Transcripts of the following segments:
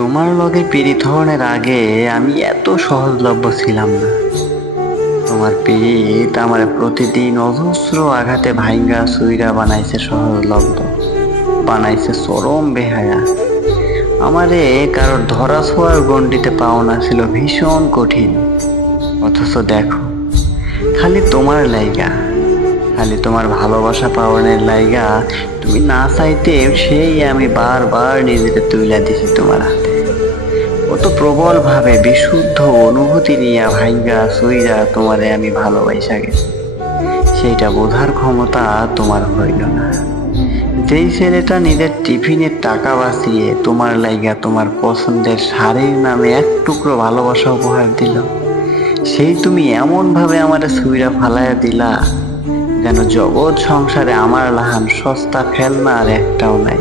তোমার লগে পীড়িত হওয়ার আগে আমি এত সহজলভ্য ছিলাম না। তোমার পীড়িত আমার প্রতিদিন অজস্র আঘাতে ভাইঙ্গা, সুইরা বানাইছে সহজলভ্য, বানাইছে চরম বেহায়া। আমারে কারোর ধরা ছোঁয়ার গণ্ডিতে পাওনা ছিল ভীষণ কঠিন। অথচ দেখো, খালি তোমার লাইগা। খালি তোমার ভালোবাসা পাওয়ানের লাইগা তুমি না চাইতে সেই আমি বারবার নিজেকে তুইলা দিছি তোমার হাতে। কত প্রবল ভাবে বিশুদ্ধ অনুভূতি নিয়ে ভাইঙ্গা সুইরা তোমারে আমি ভালোবাসা গেছি। সেইটা বোঝার ক্ষমতা তোমার হইল না। যেই ছেলেটা নিজের টিফিনের টাকা বাঁচিয়ে তোমার লাইগা তোমার পছন্দের শাড়ির নামে এক টুকরো ভালোবাসা উপহার দিল, সেই তুমি এমন ভাবে আমারে সুইরা ফালাইয়া দিলা যেন জগৎ সংসারে আমার লাহান সস্তা খেলনা আর একটাও নাই।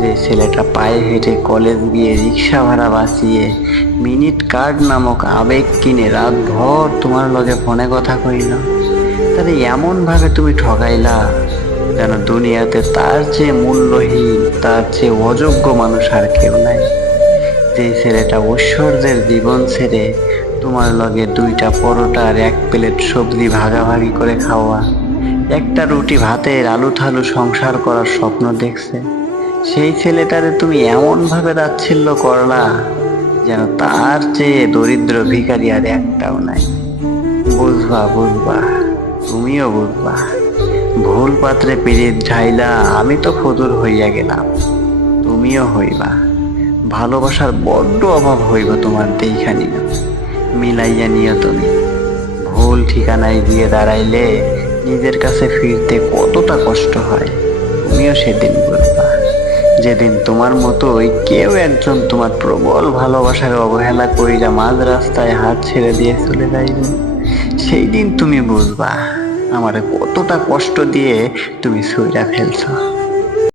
যে ছেলেটা পায়ে হেঁটে কলেজ গিয়ে রিক্সা ভাড়া বাঁচিয়ে মিনিট কার্ড নামক আবেগ কিনে রাত ভর তোমার লগে ফোনে কথা কইল। তাহলে এমন ভাবে তুমি ঠকাইলা যেন দুনিয়াতে তার চেয়ে মূল্যহীন, তার চেয়ে অযোগ্য মানুষ আর কেউ নাই। যে ছেলেটা ঐশ্বর্যের জীবন ছেড়ে তোমার লগে দুইটা পরোটা আর এক প্লেট সবজি ভাগাভাগি করে খাওয়া। একটা রুটি ভাতের আলু থালু সংসার করার স্বপ্ন দেখছে। সেই ছেলেটারে তুমি এমন ভাবে তাচ্ছিল্য করলা যেন তার চেয়ে দরিদ্র ভিখারি আর একটাও নাই। বুঝবা বুঝবা, তুমিও বুঝবা। ভুল পাত্রে পিড়িত ঝাইলা, আমি তো ফতুর হইয়া গেলাম। তুমিও হইবা। ভালোবাসার বড্ড অভাব হইব তোমার দেখানি মিলাইয়া নিও তুমি। ভুল ঠিকানায় গিয়ে দাঁড়াইলে নিজের কাছে ফিরতে কতটা কষ্ট হয়, তুমিও সেদিন বলবা। যেদিন তোমার মতোই কেউ একজন তোমার প্রবল ভালোবাসার অবহেলা কইরা মাঝ রাস্তায় হাত ছেড়ে দিয়ে চলে যাইবে, সেই দিন তুমি বুঝবা আমার কতটা কষ্ট দিয়ে তুমি সইরা ফেলছো।